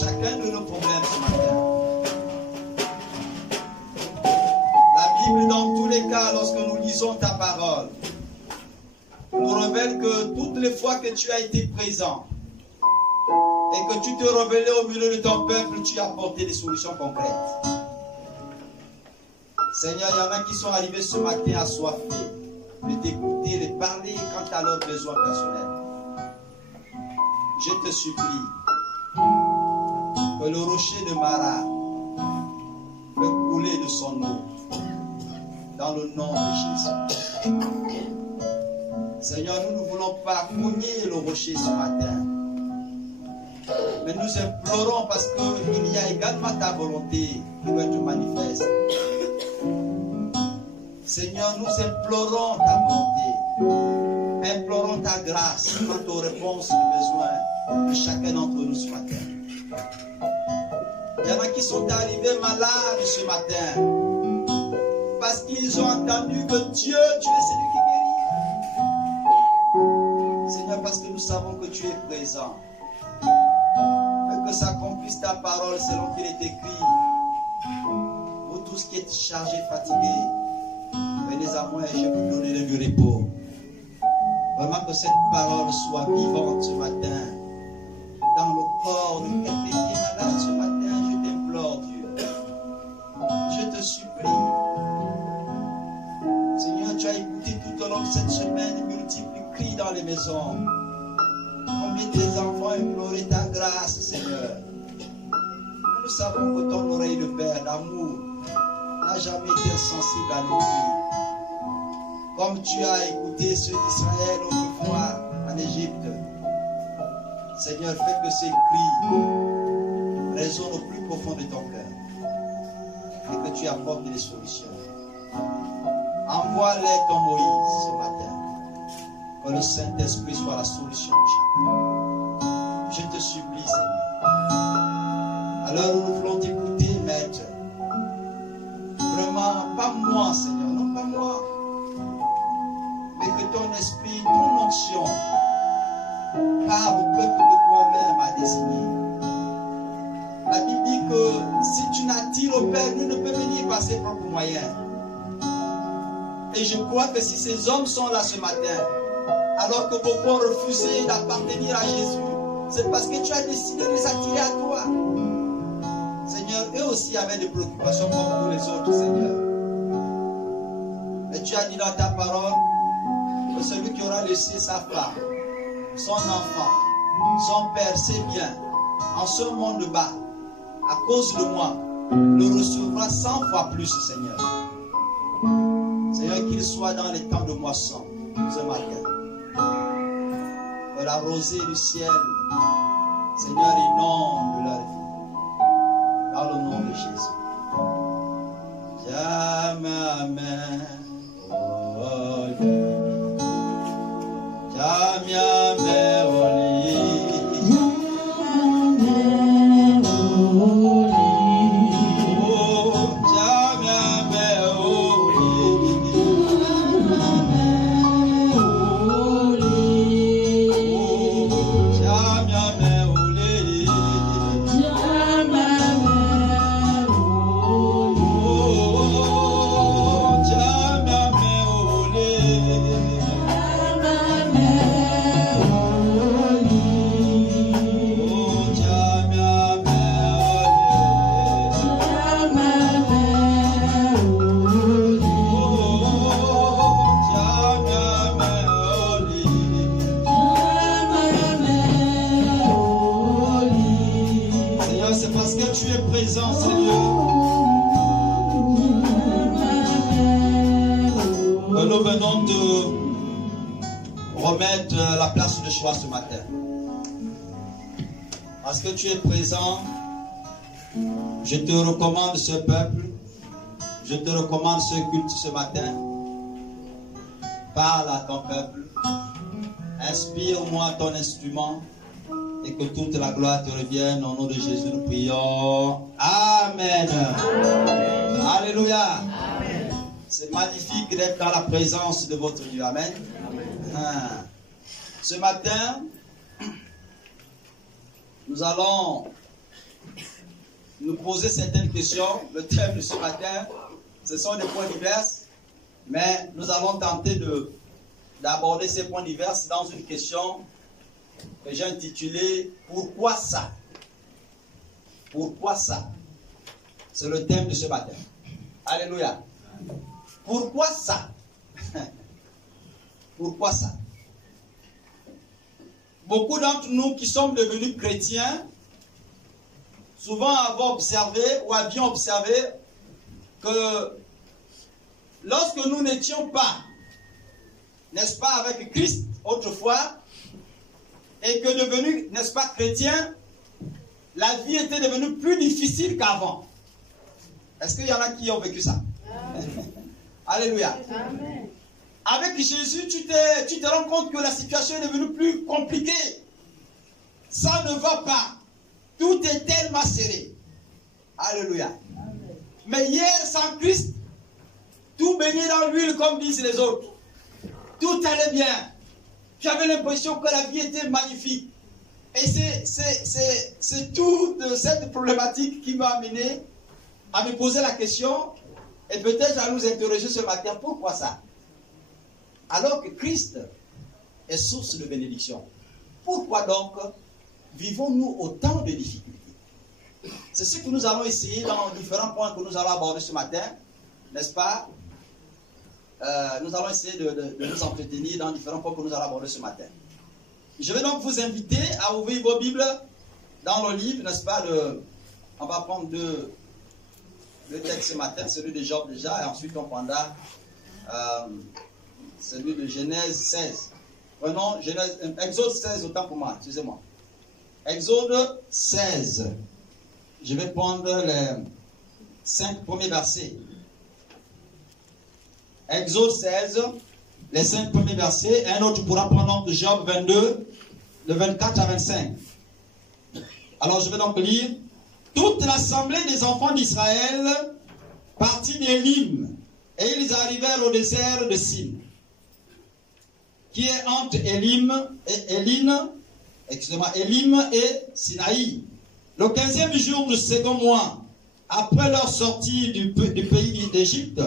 chacun de nos problèmes ce matin. La Bible, dans tous les cas, lorsque nous lisons ta parole, nous révèle que toutes les fois que tu as été présent et que tu te révélais au milieu de ton peuple, tu as apporté des solutions concrètes. Seigneur, il y en a qui sont arrivés ce matin assoiffés de t'écouter, de parler quant à leurs besoins personnels. Je te supplie que le rocher de Mara peut couler de son eau dans le nom de Jésus. Seigneur, nous ne voulons pas cogner le rocher ce matin, mais nous implorons parce qu'il y a également ta volonté qui doit être manifeste. Seigneur, nous implorons ta volonté, implorons ta grâce quant aux réponses aux besoins de chacun d'entre nous ce matin. Il y en a qui sont arrivés malades ce matin parce qu'ils ont entendu que Dieu, tu es celui qui guérit. Seigneur, parce que nous savons que tu es présent, et que s'accomplisse ta parole selon qu'il est écrit. Vous tous qui êtes chargés, fatigués, venez à moi et je vous donnerai du repos. Vraiment que cette parole soit vivante ce matin dans le corps de quelqu'un qui est malade ce matin. Je t'implore, Dieu. Je te supplie. Seigneur, tu as écouté tout au long de cette semaine de multiples cris dans les maisons. Combien tes enfants imploraient ta grâce, Seigneur. Nous savons que ton oreille de Père d'amour n'a jamais été sensible à nos cris. Comme tu as écouté ceux d'Israël autrefois en Égypte. Seigneur, fais que ces cris résonnent au plus profond de ton cœur. Et que tu apportes des solutions. Envoie-les ton Moïse ce matin. Que le Saint-Esprit soit la solution de chacun. Je te supplie, Seigneur. Alors nous voulons t'écouter, Maître. Vraiment, pas moi, Seigneur, non pas moi. Mais que ton esprit, ton onction, parle au peuple que toi-même as désigné. La Bible dit que si tu n'attires au Père, nous ne peut venir par ses propres moyens. Et je crois que si ces hommes sont là ce matin, alors que beaucoup ont refusé d'appartenir à Jésus, c'est parce que tu as décidé de les attirer à toi. Seigneur, eux aussi avaient des préoccupations comme tous les autres, Seigneur. Et tu as dit dans ta parole que celui qui aura laissé sa femme, son enfant, son père, ses biens, en ce monde bas, à cause de moi, le recevra 100 fois plus, Seigneur. Seigneur, qu'il soit dans les temps de moisson, ce matin. Que la rosée du ciel, Seigneur, inonde leur vie. Dans le nom de Jésus. Jamais, la place de choix ce matin. Parce que tu es présent, je te recommande ce peuple, je te recommande ce culte ce matin. Parle à ton peuple, inspire-moi ton instrument et que toute la gloire te revienne. Au nom de Jésus, nous prions. Amen. Amen. Alléluia. Amen. C'est magnifique d'être dans la présence de votre Dieu. Amen. Amen. Ce matin, nous allons nous poser certaines questions. Le thème de ce matin, ce sont des points divers, mais nous allons tenter d'aborder ces points divers dans une question que j'ai intitulée « Pourquoi ça ?» Pourquoi ça? C'est le thème de ce matin. Alléluia. Pourquoi ça? Pourquoi ça? Beaucoup d'entre nous qui sommes devenus chrétiens, souvent avions observé que lorsque nous n'étions pas, n'est-ce pas, avec Christ autrefois, et que devenus, n'est-ce pas, chrétiens, la vie était devenue plus difficile qu'avant. Est-ce qu'il y en a qui ont vécu ça? Alléluia. Amen. Avec Jésus, tu te rends compte que la situation est devenue plus compliquée. Ça ne va pas. Tout est tellement serré. Alléluia. Amen. Mais hier, sans Christ, tout baignait dans l'huile comme disent les autres. Tout allait bien. J'avais l'impression que la vie était magnifique. Et c'est toute cette problématique qui m'a amené à me poser la question et peut-être à nous interroger ce matin. Pourquoi ça? Alors que Christ est source de bénédiction. Pourquoi donc vivons-nous autant de difficultés? C'est ce que nous allons essayer dans différents points que nous allons aborder ce matin, n'est-ce pas? Nous allons essayer de nous entretenir dans différents points que nous allons aborder ce matin. Je vais donc vous inviter à ouvrir vos Bibles dans le livre, n'est-ce pas? On va prendre deux textes ce matin, celui de Job déjà, et ensuite on prendra celui de Genèse 16. Prenons Exode 16, autant pour moi, excusez-moi. Exode 16. Je vais prendre les 5 premiers versets. Exode 16, les 5 premiers versets. Un autre pourra prendre donc Job 22, de 24 à 25. Alors je vais donc lire. Toute l'assemblée des enfants d'Israël partit d'Élim, et ils arrivèrent au désert de Sin, qui est entre Élim et Sinaï. Le 15e jour du second mois, après leur sortie du pays d'Égypte,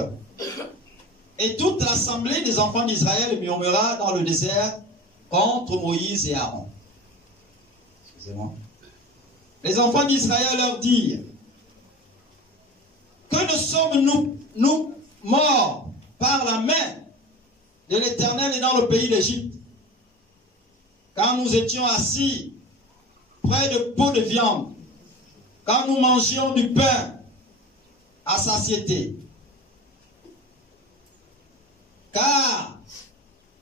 et toute l'assemblée des enfants d'Israël murmura dans le désert contre Moïse et Aaron. Excusez-moi. Les enfants d'Israël leur dirent: que ne sommes-nous morts par la main de l'Éternel et dans le pays d'Égypte, quand nous étions assis près de pots de viande, quand nous mangions du pain à satiété. Car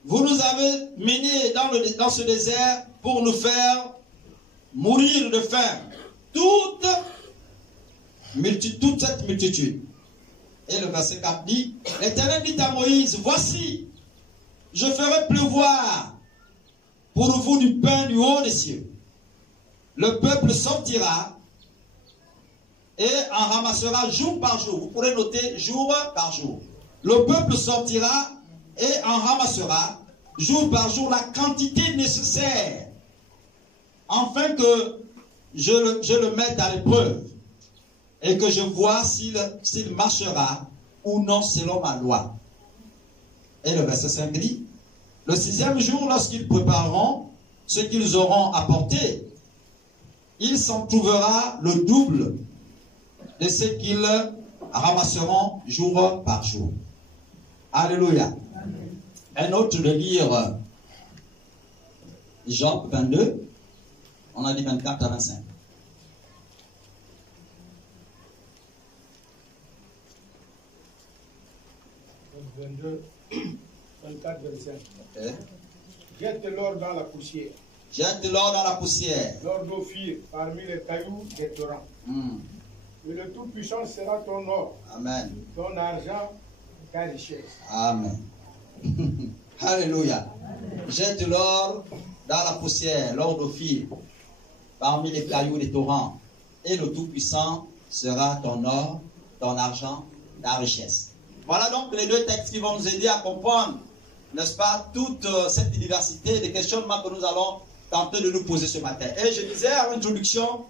vous nous avez menés dans ce désert pour nous faire mourir de faim. Toute cette multitude. Et le verset 4 dit: l'Éternel dit à Moïse: voici, je ferai pleuvoir pour vous du pain du haut des cieux. Le peuple sortira et en ramassera jour par jour. Vous pourrez noter jour par jour. Le peuple sortira et en ramassera jour par jour la quantité nécessaire, afin que je le mette à l'épreuve et que je vois s'il marchera ou non selon ma loi. Et le verset 5 dit: le 6e jour, lorsqu'ils prépareront ce qu'ils auront apporté, il s'en trouvera le double de ce qu'ils ramasseront jour par jour. Alléluia. Amen. Un autre de lire Job 22, on a dit 24 à 25. Job 22, 24, 25. Okay. Jette l'or dans la poussière. Jette l'or dans la poussière. L'or d'Ophir parmi les cailloux des torrents. Et le Tout-Puissant sera ton or. Amen. Ton argent, ta richesse. Amen. Alléluia. Jette l'or dans la poussière, l'or d'Ophir, parmi les cailloux des torrents. Et le Tout-Puissant sera ton or, ton argent, ta richesse. Voilà donc les deux textes qui vont nous aider à comprendre, n'est-ce pas, toute cette diversité de questionnements que nous allons tenter de nous poser ce matin. Et je disais à l'introduction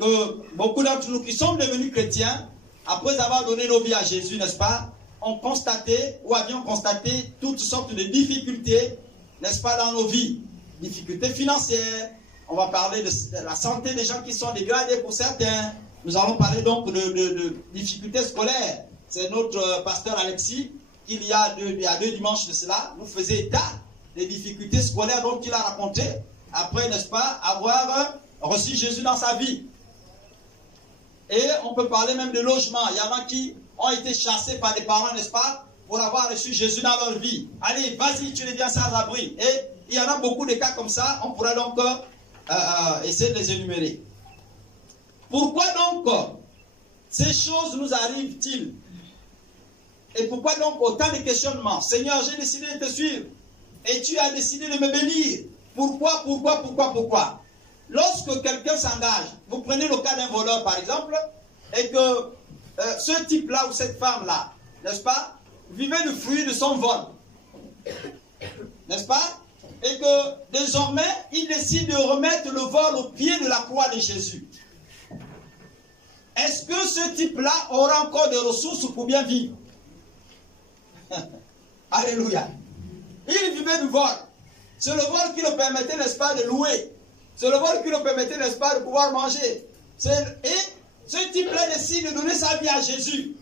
que beaucoup d'entre nous qui sommes devenus chrétiens, après avoir donné nos vies à Jésus, n'est-ce pas, ont constaté ou avions constaté toutes sortes de difficultés, n'est-ce pas, dans nos vies. Difficultés financières, on va parler de la santé des gens qui sont dégradés pour certains. Nous allons parler donc de difficultés scolaires. C'est notre pasteur Alexis, il y a deux dimanches de cela, nous faisait état des difficultés scolaires dont il a raconté, après, n'est-ce pas, avoir reçu Jésus dans sa vie. Et on peut parler même de logement. Il y en a qui ont été chassés par des parents, n'est-ce pas, pour avoir reçu Jésus dans leur vie. Allez, vas-y, tu deviens sans abri. Et il y en a beaucoup de cas comme ça, on pourrait donc essayer de les énumérer. Pourquoi donc ces choses nous arrivent-ils? Et pourquoi donc autant de questionnements? Seigneur, j'ai décidé de te suivre. Et tu as décidé de me bénir. Pourquoi? Lorsque quelqu'un s'engage, vous prenez le cas d'un voleur par exemple, et que ce type-là ou cette femme-là, n'est-ce pas, vivait le fruit de son vol. N'est-ce pas? Et que désormais, il décide de remettre le vol au pied de la croix de Jésus. Est-ce que ce type-là aura encore des ressources pour bien vivre? Alléluia. Il vivait du vol. C'est le vol qui le permettait, n'est-ce pas, de louer. C'est le vol qui le permettait, n'est-ce pas, de pouvoir manger. Et ce type-là décide de donner sa vie à Jésus.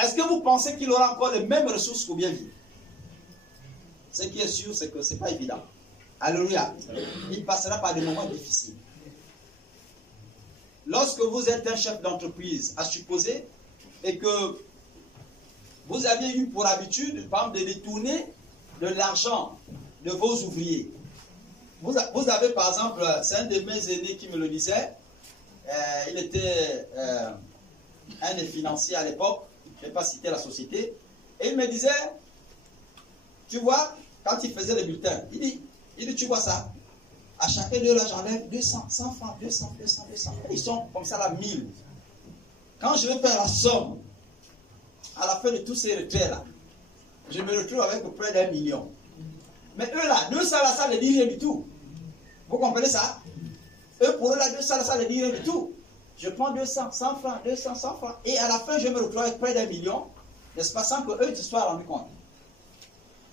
Est-ce que vous pensez qu'il aura encore les mêmes ressources pour bien vivre? Ce qui est sûr, c'est que ce n'est pas évident. Alléluia. Il passera par des moments difficiles. Lorsque vous êtes un chef d'entreprise, à supposer, et que vous aviez eu pour habitude, par exemple, de détourner de l'argent de vos ouvriers. Vous avez, par exemple, c'est un de mes aînés qui me le disait, il était un des financiers à l'époque, je ne vais pas citer la société, et il me disait, tu vois, quand il faisait les bulletins, il dit, tu vois ça, à chacun d'eux là, j'enlève 200, 100 francs, 200. Ils sont comme ça là, 1000. Quand je vais faire la somme, à la fin de tous ces retraits là, je me retrouve avec près d'1 million. Mais eux là, 200 là, ça ne dit rien du tout. Vous comprenez ça? Eux, pour eux là, 200 là, ça ne dit rien du tout. Je prends 200, 100 francs, 200, 100 francs. Et à la fin, je me retrouve avec près d'1 million, n'est-ce pas, sans qu'eux se soient rendus compte.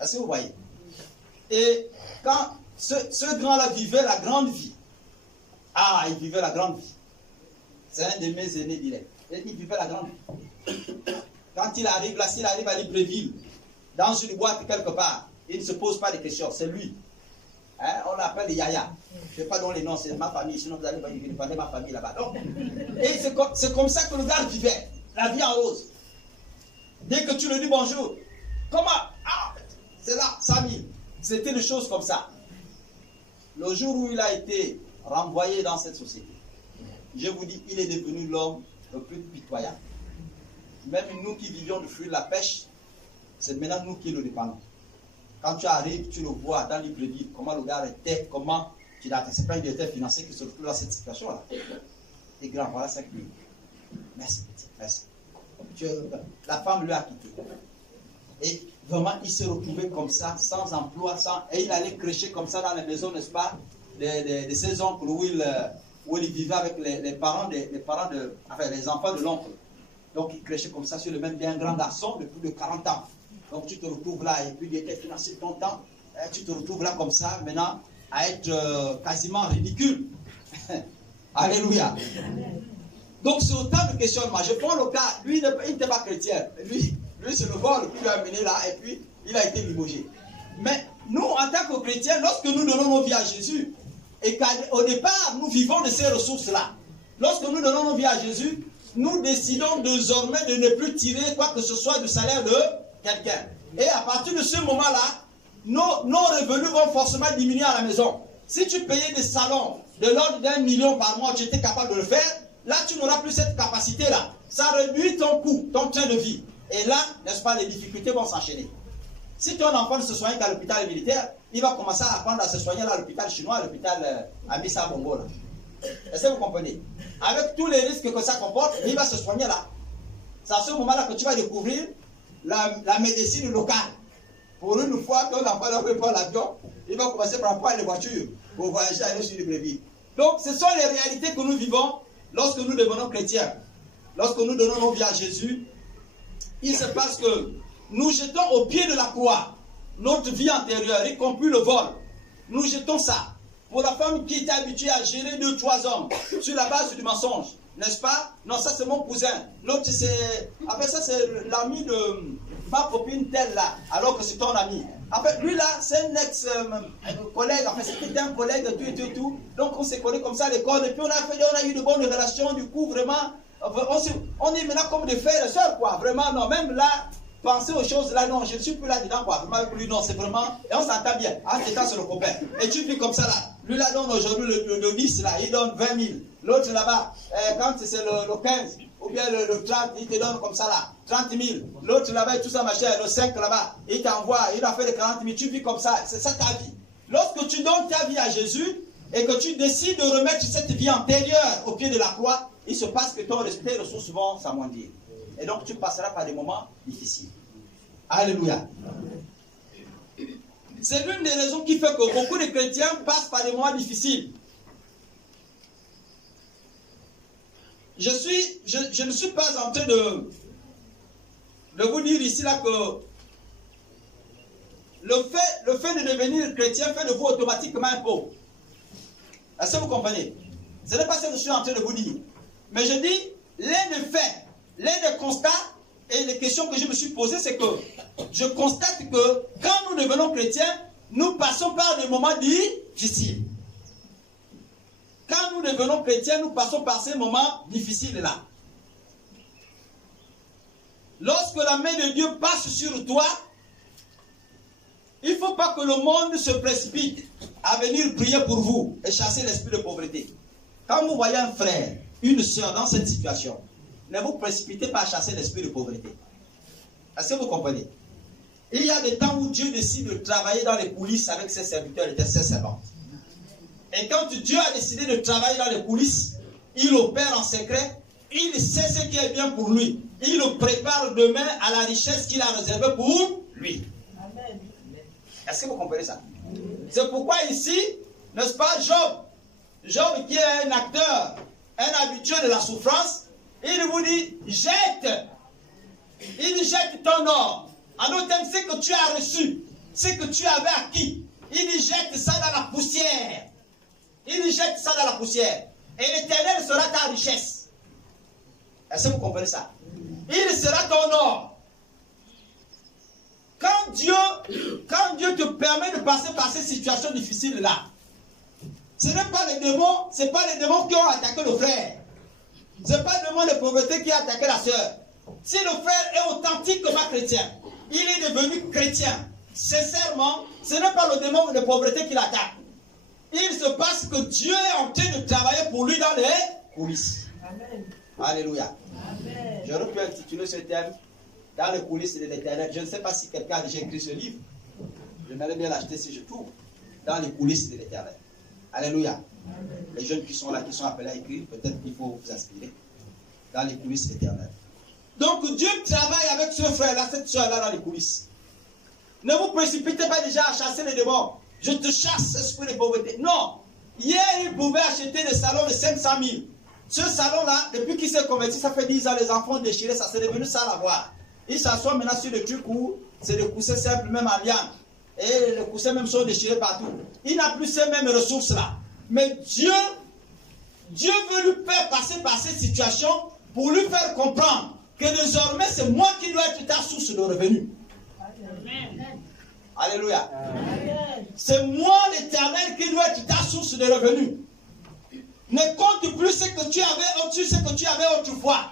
Est-ce que vous voyez? Et quand ce grand-là vivait la grande vie, il vivait la grande vie. C'est un de mes aînés directs. Il vivait la grande vie. Quand il arrive là, s'il arrive à Libreville, dans une boîte quelque part, il ne se pose pas de questions, c'est lui. On l'appelle Yaya. Je ne vais pas donner les noms, c'est ma famille, sinon vous allez demander ma famille là-bas. Et c'est comme ça que le gars vivait, la vie en rose. Dès que tu lui dis bonjour, comment? C'est là, 100 000. C'était des choses comme ça. Le jour où il a été renvoyé dans cette société, je vous dis, il est devenu l'homme le plus pitoyable. Même nous qui vivions du fruit de la pêche, c'est maintenant nous qui le dépendons. Quand tu arrives, tu le vois dans Libreville, comment le gars était, comment tu l'as. C'est pas un directeur financier qui se retrouve dans cette situation-là. Et grand, voilà 5 000. Merci, merci. La femme lui a quitté. Et vraiment, il s'est retrouvé comme ça, sans emploi, et il allait crêcher comme ça dans les maisons, n'est-ce pas, de ses oncles, où il vivait avec les enfants de l'oncle. Donc, il crêchait comme ça sur le même bien grand garçon de plus de 40 ans. Donc, tu te retrouves là, et puis il était financé ton temps, tu te retrouves là comme ça, maintenant, à être quasiment ridicule. Alléluia. Donc, c'est autant de questionnements. Je prends le cas, lui, il n'était pas chrétien. Lui, c'est le vol qui lui a amené là, et puis, il a été limogé. Mais nous, en tant que chrétiens, lorsque nous donnons nos vies à Jésus, et qu'au départ, nous vivons de ces ressources-là, lorsque nous donnons nos vies à Jésus, nous décidons désormais de ne plus tirer quoi que ce soit du salaire de quelqu'un. Et à partir de ce moment-là, nos revenus vont forcément diminuer à la maison. Si tu payais des salons de l'ordre d'1 million par mois, tu étais capable de le faire, là, tu n'auras plus cette capacité-là. Ça réduit ton coût, ton train de vie. Et là, n'est-ce pas, les difficultés vont s'enchaîner. Si ton enfant ne se soigne qu'à l'hôpital militaire, il va commencer à apprendre à se soigner là, à l'hôpital chinois, à l'hôpital Amissa Bongo. Est-ce que vous comprenez? Avec tous les risques que ça comporte, il va se soigner là. C'est à ce moment-là que tu vas découvrir la médecine locale. Pour une fois que l'enfant ne peut pas l'avion, il va commencer par prendre les voitures pour voyager aller sur les brebis. Donc, ce sont les réalités que nous vivons lorsque nous devenons chrétiens, lorsque nous donnons nos vies à Jésus, il se passe que nous jetons au pied de la croix notre vie antérieure, y compris le vol. Nous jetons ça. Pour la femme qui était habituée à gérer 2 ou 3 hommes sur la base du mensonge, n'est-ce pas? Non, ça c'est mon cousin. L'autre c'est... Après ça c'est l'ami de ma copine telle là, alors que c'est ton ami. En fait, lui là, c'est un ex-collègue. En fait, c'était un collègue, tout. Donc on s'est connus comme ça à l'école. Et puis on a eu de bonnes relations. Du coup, vraiment, on est maintenant comme des frères et sœurs, quoi. Vraiment, non, même là, penser aux choses là, non, je ne suis plus là-dedans, quoi. Vraiment, avec lui, non, c'est vraiment... Et on s'entend bien. En étant sur le copain. Et tu fais comme ça là. Lui là donne aujourd'hui le 10 là, il donne 20 000. L'autre là-bas, quand c'est le 15 ou bien le 30, il te donne comme ça là, 30 000. L'autre là-bas et tout ça, machin, le 5 là-bas, il t'envoie, il a fait les 40 000. Tu vis comme ça, c'est ça ta vie. Lorsque tu donnes ta vie à Jésus et que tu décides de remettre cette vie antérieure au pied de la croix, il se passe que tes ressources vont s'amoindrir. Et donc tu passeras par des moments difficiles. Alléluia. C'est l'une des raisons qui fait que beaucoup de chrétiens passent par des moments difficiles. Je ne suis pas en train de vous dire ici là que le fait de devenir chrétien fait de vous automatiquement un pauvre. Est-ce que vous comprenez? Ce n'est pas ce que je suis en train de vous dire. Mais je dis, l'un des faits, l'un des constats et les questions que je me suis posées, c'est que je constate que quand nous devenons chrétiens, nous passons par des moments difficiles. Quand nous devenons chrétiens, nous passons par ces moments difficiles-là. Lorsque la main de Dieu passe sur toi, il ne faut pas que le monde se précipite à venir prier pour vous et chasser l'esprit de pauvreté. Quand vous voyez un frère, une soeur dans cette situation, ne vous précipitez pas à chasser l'esprit de pauvreté. Est-ce que vous comprenez? Il y a des temps où Dieu décide de travailler dans les coulisses avec ses serviteurs et ses servantes. Et quand Dieu a décidé de travailler dans les coulisses, il opère en secret, il sait ce qui est bien pour lui. Il le prépare demain à la richesse qu'il a réservée pour lui. Amen. Est-ce que vous comprenez ça? C'est pourquoi ici, n'est-ce pas, Job qui est un acteur, un habitué de la souffrance, il vous dit, jette. Il dit, jette ton or. En d'autres termes, ce que tu as reçu, ce que tu avais acquis, il dit, jette ça dans la poussière. Il dit, jette ça dans la poussière. Et l'Éternel sera ta richesse. Est-ce que vous comprenez ça? Il sera ton or. Quand Dieu te permet de passer par ces situations difficiles-là, ce n'est pas les démons, c'est pas les démons qui ont attaqué le frère. Ce n'est pas le démon de pauvreté qui a attaqué la sœur. Si le frère est authentiquement chrétien, il est devenu chrétien, sincèrement, ce n'est pas le démon de pauvreté qui l'attaque. Il se passe que Dieu est en train de travailler pour lui dans les coulisses. Amen. Alléluia. Amen. J'aurais pu intituler ce thème dans les coulisses de l'Éternel. Je ne sais pas si quelqu'un a déjà écrit ce livre. J'aimerais bien l'acheter si je trouve. Dans les coulisses de l'Éternel. Alléluia. Amen. Les jeunes qui sont là, qui sont appelés à écrire, peut-être qu'il faut vous inspirer. Dans les coulisses de l'Éternel. Donc Dieu travaille avec ce frère-là, cette soeur-là dans les coulisses. Ne vous précipitez pas déjà à chasser les démons. Je te chasse, esprit de pauvreté. Non. Hier, il pouvait acheter des salons de 500 000. Ce salon-là, depuis qu'il s'est converti, ça fait 10 ans, les enfants déchirés, ça s'est devenu ça à voir. Il s'assoit maintenant sur le truc où c'est des coussins simples, même en liane. Et les coussins même sont déchirés partout. Il n'a plus ces mêmes ressources-là. Mais Dieu veut lui faire passer par cette situation pour lui faire comprendre que désormais, c'est moi qui dois être ta source de revenus. Amen. Alléluia. C'est moi l'Éternel qui doit être ta source de revenus. Ne compte plus ce que tu avais autrefois.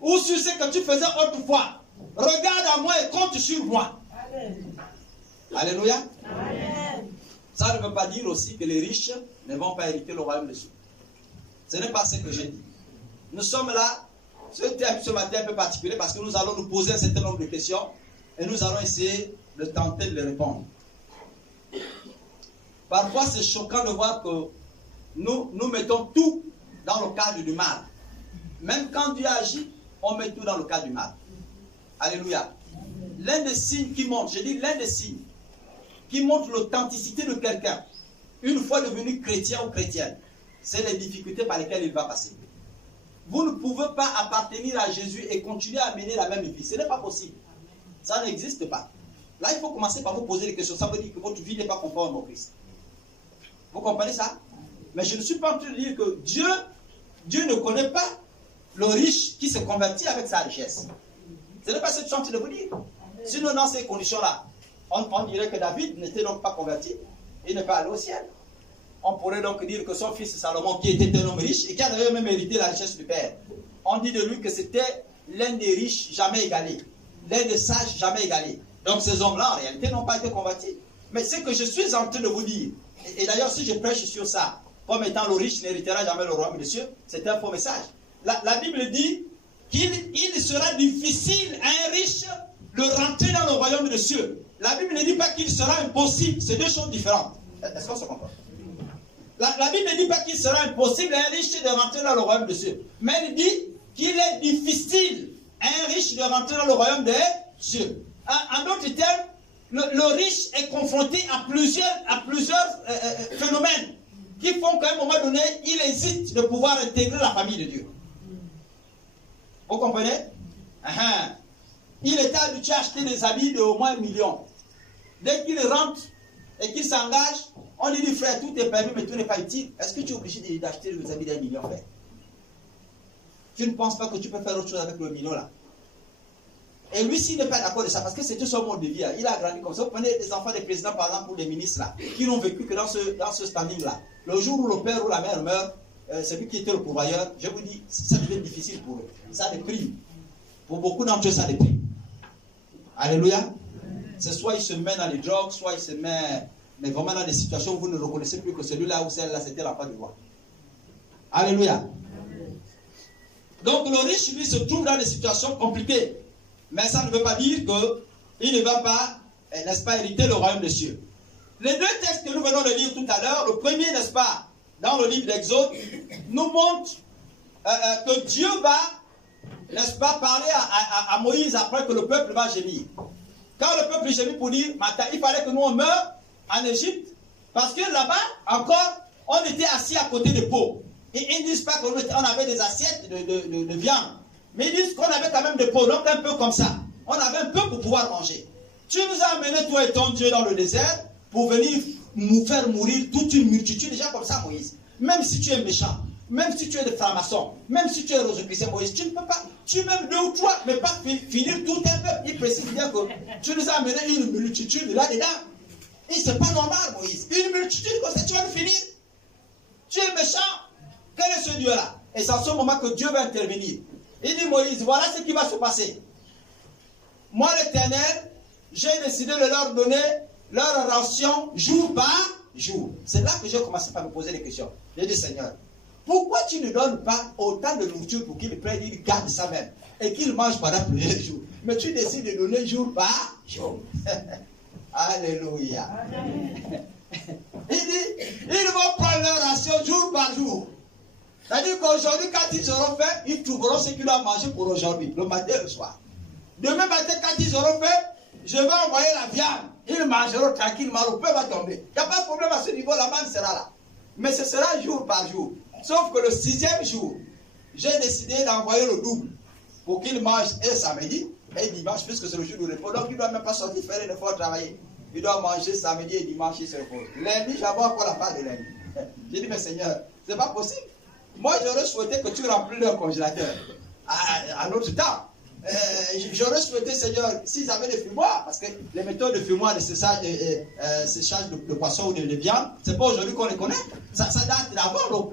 Ou sur ce que tu faisais autrefois. Regarde à moi et compte sur moi. Amen. Alléluia. Amen. Ça ne veut pas dire aussi que les riches ne vont pas hériter le royaume des cieux. Ce n'est pas ce que j'ai dit. Nous sommes là. Ce thème ce matin est un peu particulier parce que nous allons nous poser un certain nombre de questions et nous allons essayer de tenter de les répondre. Parfois, c'est choquant de voir que nous mettons tout dans le cadre du mal. Même quand Dieu agit, on met tout dans le cadre du mal. Alléluia. L'un des signes qui montre, je dis l'un des signes, qui montre l'authenticité de quelqu'un, une fois devenu chrétien ou chrétienne, c'est les difficultés par lesquelles il va passer. vous ne pouvez pas appartenir à Jésus et continuer à mener la même vie. Ce n'est pas possible. Ça n'existe pas. Là, il faut commencer par vous poser des questions. Ça veut dire que votre vie n'est pas conforme au Christ. Vous comprenez ça? Mais je ne suis pas en train de dire que Dieu ne connaît pas le riche qui se convertit avec sa richesse. Ce n'est pas ce que je suis en train de vous dire. Sinon, dans ces conditions-là, on dirait que David n'était donc pas converti. Il n'est pas allé au ciel. On pourrait donc dire que son fils Salomon, qui était un homme riche et qui avait même hérité la richesse du père, on dit de lui que c'était l'un des riches jamais égalés, l'un des sages jamais égalés. Donc ces hommes-là, en réalité, n'ont pas été convertis. Mais ce que je suis en train de vous dire, et d'ailleurs si je prêche sur ça, comme étant le riche n'héritera jamais le royaume des cieux, c'est un faux message. La Bible dit qu'il sera difficile à un riche de rentrer dans le royaume des cieux. La Bible ne dit pas qu'il sera impossible, c'est deux choses différentes. Est-ce qu'on se comprend? La Bible ne dit pas qu'il sera impossible à un riche de rentrer dans le royaume des cieux. Mais elle dit qu'il est difficile à un riche de rentrer dans le royaume des cieux. En d'autres termes, le riche est confronté à plusieurs phénomènes qui font qu'à un moment donné, il hésite de pouvoir intégrer la famille de Dieu. Vous comprenez? Il était habitué à acheter des habits de au moins 1 million. Dès qu'il rentre et qu'il s'engage, on lui dit, frère, tout est permis, mais tout n'est pas utile. Est-ce que tu es obligé d'acheter des habits d'1 million, frère? Tu ne penses pas que tu peux faire autre chose avec le 1 million là? Et lui, s'il n'est pas d'accord de ça, parce que c'est tout son mode de vie, hein, il a grandi comme ça. Vous prenez des enfants des présidents, par exemple, ou des ministres là, qui n'ont vécu que dans ce standing-là. Le jour où le père ou la mère meurt, celui qui était le pourvoyeur, je vous dis, ça devient difficile pour eux. Ça déprime. Pour beaucoup d'entre eux, ça déprime. Alléluia. C'est soit il se met dans les drogues, soit il se met mais vraiment dans des situations où vous ne reconnaissez plus que celui-là ou celle-là, c'était l'enfant du roi. Alléluia. Donc le riche, lui, se trouve dans des situations compliquées. Mais ça ne veut pas dire qu'il ne va pas, n'est-ce pas, hériter le royaume des cieux. Les deux textes que nous venons de lire tout à l'heure, le premier, n'est-ce pas, dans le livre d'Exode, nous montre que Dieu va, n'est-ce pas, parler à Moïse après que le peuple va gémir. Quand le peuple gémit pour dire, il fallait que nous on meure en Égypte, parce que là-bas, encore, on était assis à côté des pots. Et ils ne disent pas qu'on avait des assiettes de viande, mais ils disent qu'on avait quand même des pots, donc un peu comme ça. On avait un peu pour pouvoir manger. Tu nous as amené, toi et ton Dieu, dans le désert, pour venir nous faire mourir toute une multitude, déjà comme ça, Moïse. Même si tu es méchant, même si tu es de franc-maçon, même si tu es rosicrucien, Moïse, tu ne peux pas, tu m'aimes 2 ou 3, mais pas finir tout un peuple. Il précise bien que tu nous as amené une multitude là-dedans. Et c'est pas normal, Moïse. Une multitude comme ça, tu vas le finir. Tu es méchant. Quel est ce Dieu-là? Et c'est en ce moment que Dieu va intervenir. Il dit, Moïse, voilà ce qui va se passer. Moi, l'Éternel, j'ai décidé de leur donner leur ration jour par jour. C'est là que j'ai commencé par me poser des questions. J'ai dit, Seigneur, pourquoi tu ne donnes pas autant de nourriture pour qu'il prenne, il garde ça même, et qu'il mange pendant plusieurs jours? Mais tu décides de donner jour par jour. Alléluia. Il dit, ils vont prendre leur ration jour par jour. C'est-à-dire qu'aujourd'hui, quand ils auront fait, ils trouveront ce qu'ils doivent manger pour aujourd'hui, le matin et le soir. Demain matin, quand ils auront fait, je vais envoyer la viande. Ils mangeront tranquillement, le peuple va tomber. Il n'y a pas de problème à ce niveau, la manne sera là. Mais ce sera jour par jour. Sauf que le 6e jour, j'ai décidé d'envoyer le double pour qu'ils mangent et samedi et dimanche, puisque c'est le jour du repos. Donc, il ne doit même pas sortir faire un effort travailler. Il doit manger samedi et dimanche, il se repose. Lundi, j'avais encore la part de lundi. J'ai dit, mais Seigneur, ce n'est pas possible. Moi, j'aurais souhaité que tu remplis leur congélateur à notre temps. J'aurais souhaité, Seigneur, s'ils avaient des fumoirs, parce que les méthodes de fumoir, de séchage de poisson ou de viande, c'est pas aujourd'hui qu'on les connaît. Ça date d'avant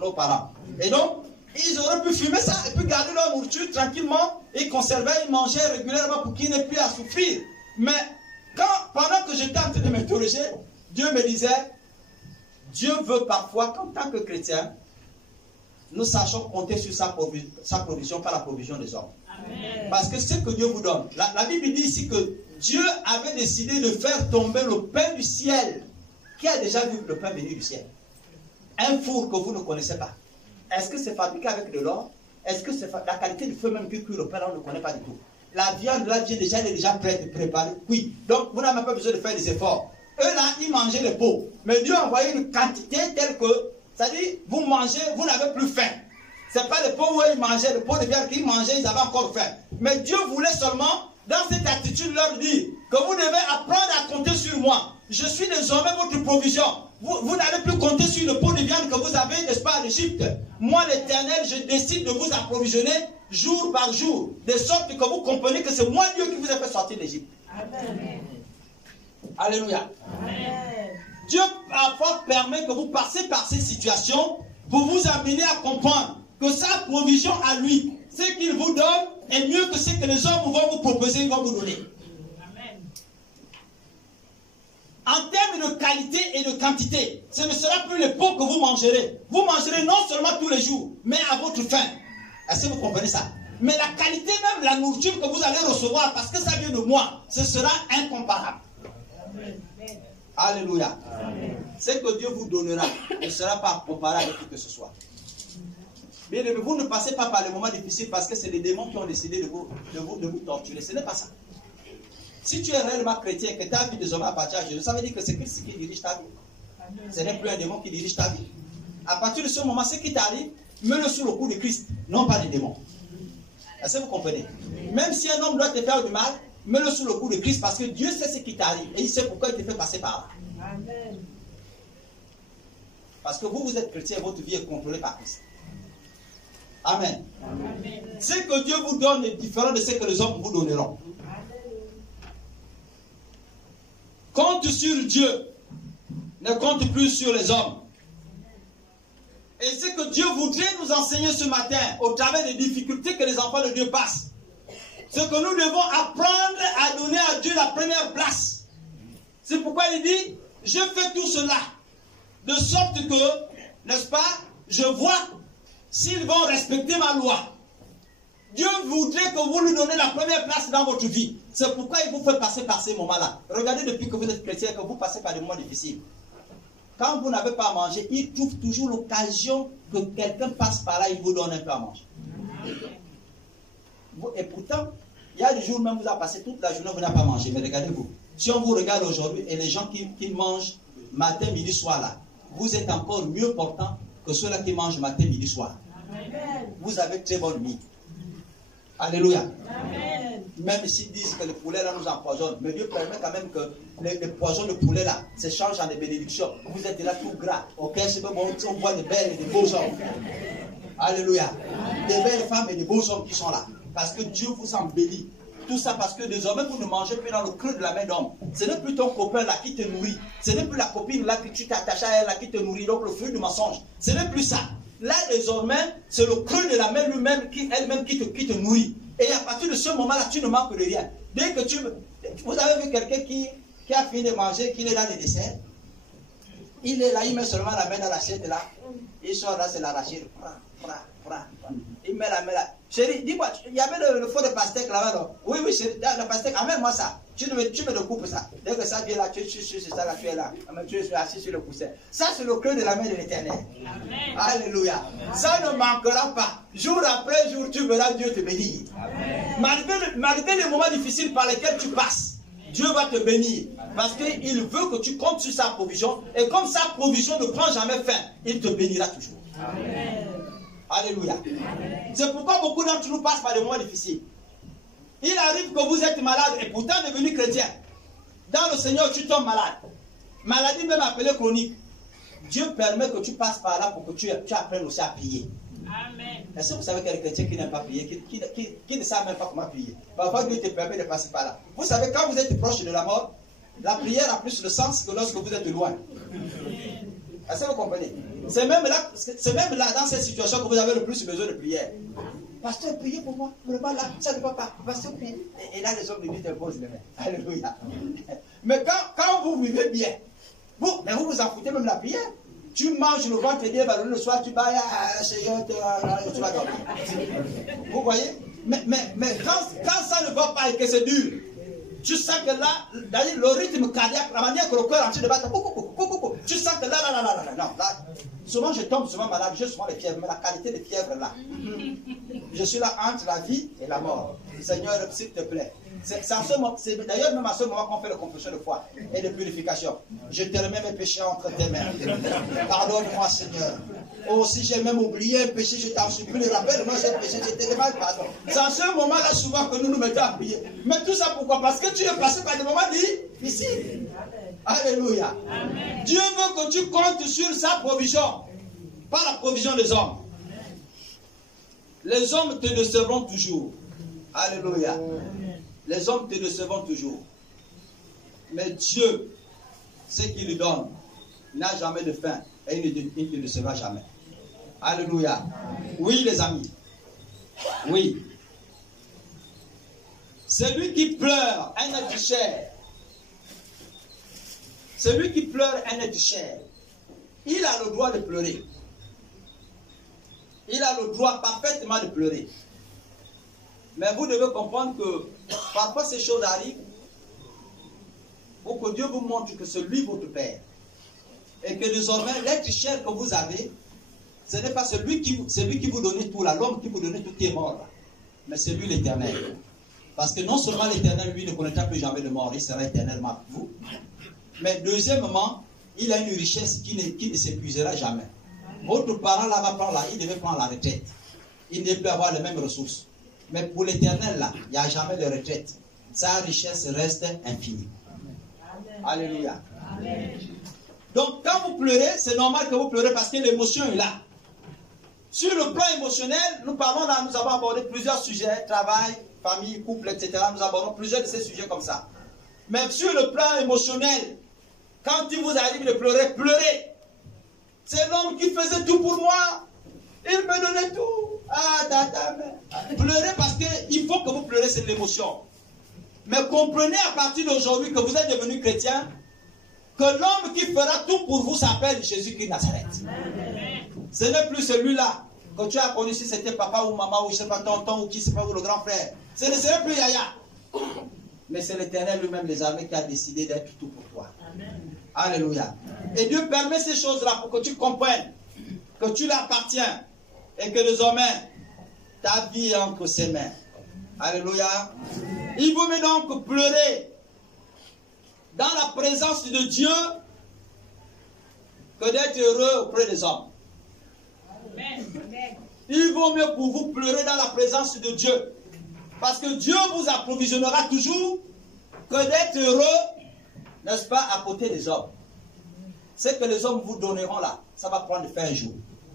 nos parents. Et donc, ils auraient pu fumer ça et puis garder leur nourriture tranquillement et conserver, ils mangeaient régulièrement pour qu'ils n'aient plus à souffrir. Mais pendant que j'étais en train de m'interroger, Dieu me disait, Dieu veut parfois qu'en tant que chrétien, nous sachions compter sur sa provision, pas la provision des hommes. Amen. Parce que ce que Dieu vous donne, la Bible dit ici que Dieu avait décidé de faire tomber le pain du ciel. Qui a déjà vu le pain venu du ciel? Un four que vous ne connaissez pas. Est-ce que c'est fabriqué avec de l'or? Est-ce que c'est la qualité du feu même qui cuit le pain, on ne connaît pas du tout. La viande là, elle est déjà prête, préparée, oui. Donc vous n'avez même pas besoin de faire des efforts. Eux là, ils mangeaient les pots. Mais Dieu a envoyé une quantité telle que, c'est-à-dire, vous mangez, vous n'avez plus faim. Ce n'est pas le pot où ils mangeaient, le pot de viande qu'ils mangeaient, ils avaient encore faim. Mais Dieu voulait seulement, dans cette attitude, leur dire que vous devez apprendre à compter sur moi. Je suis désormais votre provision. Vous n'allez plus compter sur le pot de viande que vous avez, n'est-ce pas, en Égypte. Moi, l'Éternel, je décide de vous approvisionner jour par jour, de sorte que vous comprenez que c'est moi Dieu qui vous a fait sortir d'Égypte. Amen. Alléluia. Amen. Dieu parfois permet que vous passez par ces situations pour vous amener à comprendre que sa provision à lui, ce qu'il vous donne, est mieux que ce que les hommes vont vous proposer, vont vous donner. Amen. En termes de qualité et de quantité, ce ne sera plus le pot que vous mangerez. Vous mangerez non seulement tous les jours, mais à votre faim. Est-ce que vous comprenez ça? Mais la qualité même de la nourriture que vous allez recevoir, parce que ça vient de moi, ce sera incomparable. Amen. Alléluia. Amen. Ce que Dieu vous donnera ne sera pas comparable avec qui que ce soit. Mais vous ne passez pas par les moments difficiles parce que c'est les démons qui ont décidé de vous torturer. Ce n'est pas ça. Si tu es réellement chrétien et que ta vie désormais appartient à Jésus, ça veut dire que c'est Christ qui dirige ta vie. Amen. Ce n'est plus un démon qui dirige ta vie. À partir de ce moment, ce qui t'arrive, mets-le sous le coup de Christ, non pas des démons. Est-ce que vous comprenez? Même si un homme doit te faire du mal, mets-le sous le coup de Christ parce que Dieu sait ce qui t'arrive et il sait pourquoi il te fait passer par là. Amen. Parce que vous êtes chrétien et votre vie est contrôlée par Christ. Amen. Amen. Ce que Dieu vous donne est différent de ce que les hommes vous donneront. Amen. Compte sur Dieu, ne compte plus sur les hommes. Et ce que Dieu voudrait nous enseigner ce matin, au travers des difficultés que les enfants de Dieu passent, c'est que nous devons apprendre à donner à Dieu la première place. C'est pourquoi il dit, je fais tout cela, de sorte que, n'est-ce pas, je vois s'ils vont respecter ma loi. Dieu voudrait que vous lui donnez la première place dans votre vie. C'est pourquoi il vous fait passer par ces moments-là. Regardez depuis que vous êtes chrétien, que vous passez par des moments difficiles. Quand vous n'avez pas à manger, il trouve toujours l'occasion que quelqu'un passe par là et vous donne un peu à manger. Et pourtant, il y a des jours même vous avez passé toute la journée, vous n'avez pas mangé. Mais regardez-vous, si on vous regarde aujourd'hui et les gens qui mangent matin, midi, soir là, vous êtes encore mieux portant que ceux-là qui mangent matin, midi, soir. Amen. Vous avez très bonne vie. Alléluia. Amen. Même s'ils disent que le poulet là nous empoisonne, mais Dieu permet quand même que les poisons de poulet là se changent en des bénédictions. Vous êtes là tout gras. Ok, c'est bon, on voit des belles et des beaux hommes. Alléluia. Des belles femmes et des beaux hommes qui sont là. Parce que Dieu vous embellit. Tout ça parce que désormais vous ne mangez plus dans le creux de la main d'homme. Ce n'est plus ton copain là qui te nourrit. Ce n'est plus la copine là que tu t'attaches à elle là qui te nourrit. Donc le fruit du mensonge. Ce n'est plus ça. Là désormais, c'est le creux de la main lui-même elle-même qui te nourrit. Et à partir de ce moment-là, tu ne manques de rien. Dès que vous avez vu quelqu'un qui a fini de manger, qui est dans les desserts. Il est là, il met seulement la main dans l'assiette là. Il sort là, c'est l'arachide. Il met la main là. Chérie, dis-moi, il y avait le faux de pastèque là-bas, non? Oui, chérie, le pastèque, amène-moi ça. Tu me découpes ça. Dès que ça vient là, tu c'est ça là, tu es là. Tu es assis sur le coussin. Ça, c'est le creux de la main de l'Éternel. Alléluia. Amen. Ça ne manquera pas. Jour après jour, tu verras Dieu te bénir. Malgré les moments difficiles par lesquels tu passes, Dieu va te bénir. Parce qu'il veut que tu comptes sur sa provision. Et comme sa provision ne prend jamais fin, il te bénira toujours. Amen. Alléluia. C'est pourquoi beaucoup d'entre nous passent par des moments difficiles. Il arrive que vous êtes malade et pourtant devenu chrétien. Dans le Seigneur, tu tombes malade. Maladie même appelée chronique. Dieu permet que tu passes par là pour que tu apprennes aussi à prier. Amen. Est-ce que vous savez qu'il y a des chrétiens qui n'aiment pas prier, qui ne savent même pas comment prier? Parfois Dieu te permet de passer par là. Vous savez, quand vous êtes proche de la mort, la prière a plus de sens que lorsque vous êtes loin. Est-ce que vous comprenez? C'est même là, dans cette situation, que vous avez le plus besoin de prière. Pasteur, priez pour moi. Vraiment là, ça ne va pas. Pasteur, priez. Et là, les hommes de Dieu te posent les mains. Alléluia. Mais quand vous vivez bien, vous en foutez même la prière. Tu manges le ventre bien ballonné le soir, tu vas Seigneur, tu vas dormir. Vous voyez? Mais quand ça ne va pas et que c'est dur, tu sens que là, d'ailleurs, le rythme cardiaque, la manière que le cœur est en train de battre, tu sens que là, souvent je tombe souvent malade, j'ai souvent les fièvres, mais la qualité des fièvres là, je suis là entre la vie et la mort. Seigneur, s'il te plaît. C'est d'ailleurs même à ce moment qu'on fait la confession de foi et de purification. Je te remets mes péchés entre tes mains. Pardonne-moi, Seigneur. Oh, si j'ai même oublié un péché, je t'en supplie, rappelle-moi ce péché, je te demande pardon. C'est en ce moment-là souvent que nous nous mettons à prier. Mais tout ça pourquoi? Parce que tu es passé par des moments difficiles. Alléluia. Amen. Dieu veut que tu comptes sur sa provision, pas la provision des hommes. Les hommes te décevront toujours. Alléluia. Les hommes te décevront toujours. Mais Dieu, ce qu'il lui donne, n'a jamais de fin et il ne te décevra jamais. Alléluia. Oui, les amis. Oui. Celui qui pleure un être de chair. Celui qui pleure un être de chair. Il a le droit de pleurer. Il a le droit parfaitement de pleurer. Mais vous devez comprendre que parfois ces choses arrivent pour que Dieu vous montre que c'est lui votre Père. Et que désormais, l'être cher que vous avez, ce n'est pas celui qui vous donnait tout là, l'homme qui vous donnait tout qui est mort là. Mais c'est lui l'Éternel. Parce que non seulement l'Éternel, lui, ne connaîtra plus jamais de mort, il sera éternellement avec vous. Mais deuxièmement, il a une richesse qui ne s'épuisera jamais. Votre parent là va prendre là, il devait prendre la retraite. Il ne peut avoir les mêmes ressources. Mais pour l'Éternel là, il n'y a jamais de retraite. Sa richesse reste infinie. Amen. Alléluia. Amen. Donc quand vous pleurez, c'est normal que vous pleurez parce que l'émotion est là. Sur le plan émotionnel, nous parlons là, nous avons abordé plusieurs sujets, travail, famille, couple, etc. Nous abordons plusieurs de ces sujets comme ça. Mais sur le plan émotionnel, quand il vous arrive de pleurer, pleurez. C'est l'homme qui faisait tout pour moi. Il me donnait tout. Pleurez parce qu'il faut que vous pleurez, c'est de l'émotion. Mais comprenez à partir d'aujourd'hui que vous êtes devenu chrétien, que l'homme qui fera tout pour vous s'appelle Jésus-Christ Nazareth. Ce n'est plus celui-là que tu as connu, si c'était papa ou maman ou je ne sais pas tonton ou qui, c'est pas, ou le grand frère. Ce ne serait plus Yaya. Mais c'est l'Éternel lui-même, les armées, qui a décidé d'être tout pour toi. Amen. Alléluia. Et Dieu permet ces choses-là pour que tu comprennes que tu l'appartiens et que désormais ta vie est entre ses mains. Alléluia. Il vous met donc pleurer dans la présence de Dieu que d'être heureux auprès des hommes. Amen. Il vaut mieux pour vous pleurer dans la présence de Dieu. Parce que Dieu vous approvisionnera toujours que d'être heureux, n'est-ce pas, à côté des hommes. Ce que les hommes vous donneront là, ça va prendre fin un jour.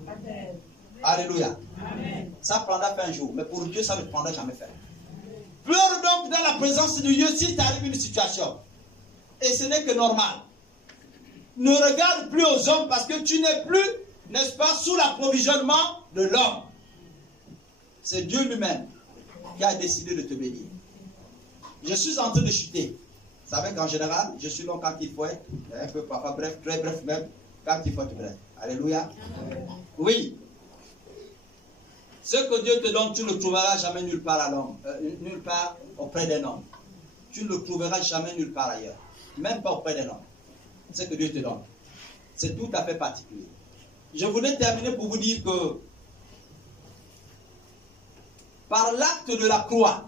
Amen. Alléluia. Amen. Ça prendra fin un jour, mais pour Dieu, ça ne prendra jamais fin. Pleure donc dans la présence de Dieu si t'arrive une situation. Et ce n'est que normal. Ne regarde plus aux hommes parce que tu n'es plus, n'est-ce pas, sous l'approvisionnement de l'homme. C'est Dieu lui-même qui a décidé de te bénir. Je suis en train de chuter. Vous savez qu'en général, je suis long quand il faut être, un peu parfois bref, très bref même, quand il faut être bref. Alléluia. Oui. Ce que Dieu te donne, tu ne le trouveras jamais nulle part à l'homme, nulle part auprès d'un homme. Tu ne le trouveras jamais nulle part ailleurs. Même pas auprès d'un homme. Ce que Dieu te donne. C'est tout à fait particulier. Je voulais terminer pour vous dire que par l'acte de la croix,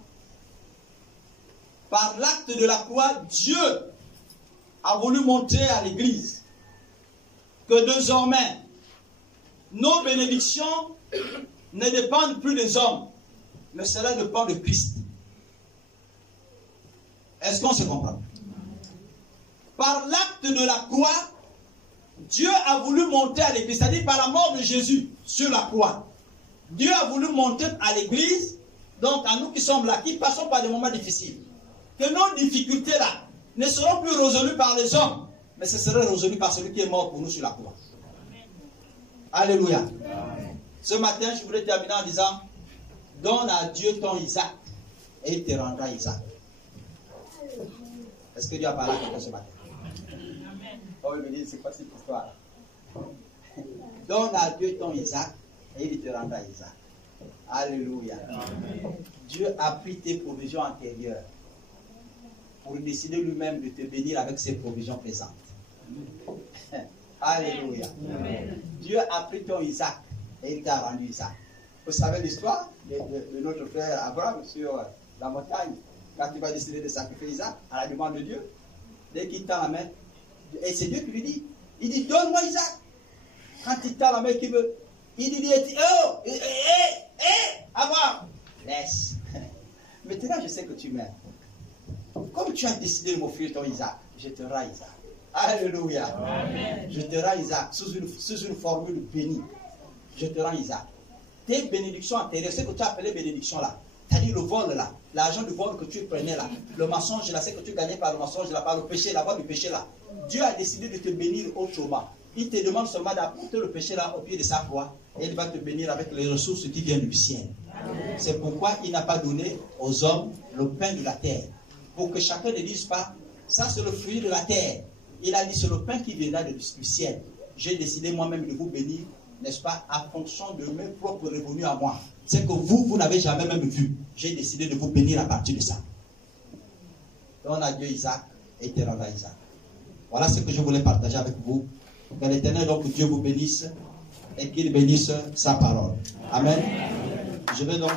Dieu a voulu montrer à l'Église que désormais, nos bénédictions ne dépendent plus des hommes, mais cela dépend de Christ. Est-ce qu'on se comprend? Par l'acte de la croix, Dieu a voulu montrer à l'Église, c'est-à-dire par la mort de Jésus sur la croix. Dieu a voulu montrer à l'Église, donc à nous qui sommes là, qui passons par des moments difficiles, que nos difficultés là ne seront plus résolues par les hommes, mais ce sera résolu par celui qui est mort pour nous sur la croix. Alléluia. Amen. Ce matin, je voulais terminer en disant, donne à Dieu ton Isaac et il te rendra Isaac. Est-ce que Dieu a parlé à quelqu'un ce matin? Oh, il me dit, c'est quoi cette histoire? Donne à Dieu ton Isaac et il te rendra Isaac. Alléluia. Amen. Dieu a pris tes provisions antérieures pour décider lui-même de te bénir avec ses provisions présentes. Alléluia. Amen. Dieu a pris ton Isaac et il t'a rendu Isaac. Vous savez l'histoire de notre frère Abraham sur la montagne, quand il va décider de sacrifier Isaac à la demande de Dieu. Dès qu'il tend la main, et c'est Dieu qui lui dit, il dit, donne-moi Isaac. Quand il tend la main, qu'il veut, Il dit, oh, avant, laisse. Maintenant, je sais que tu m'aimes. Comme tu as décidé de m'offrir ton Isaac, je te rends Isaac. Alléluia. Amen. Je te rends Isaac sous une formule bénie. Je te rends Isaac. Tes bénédictions antérieures, ce que tu as appelé bénédiction là, c'est-à-dire le vol là, l'argent du vol que tu prenais là, le mensonge là, c'est que tu gagnais par le mensonge là, par le péché, la voie du péché là. Dieu a décidé de te bénir autrement. Il te demande seulement d'apporter le péché là au pied de sa croix et il va te bénir avec les ressources qui viennent du ciel. C'est pourquoi il n'a pas donné aux hommes le pain de la terre. Pour que chacun ne dise pas, ça c'est le fruit de la terre. Il a dit, c'est le pain qui viendra du ciel. J'ai décidé moi-même de vous bénir, n'est-ce pas, à fonction de mes propres revenus à moi. C'est que vous n'avez jamais même vu. J'ai décidé de vous bénir à partir de ça. Donne à Dieu Isaac et il te rendra Isaac. Voilà ce que je voulais partager avec vous. Que l'Éternel, donc, Dieu vous bénisse et qu'il bénisse sa parole. Amen. Je vais donc...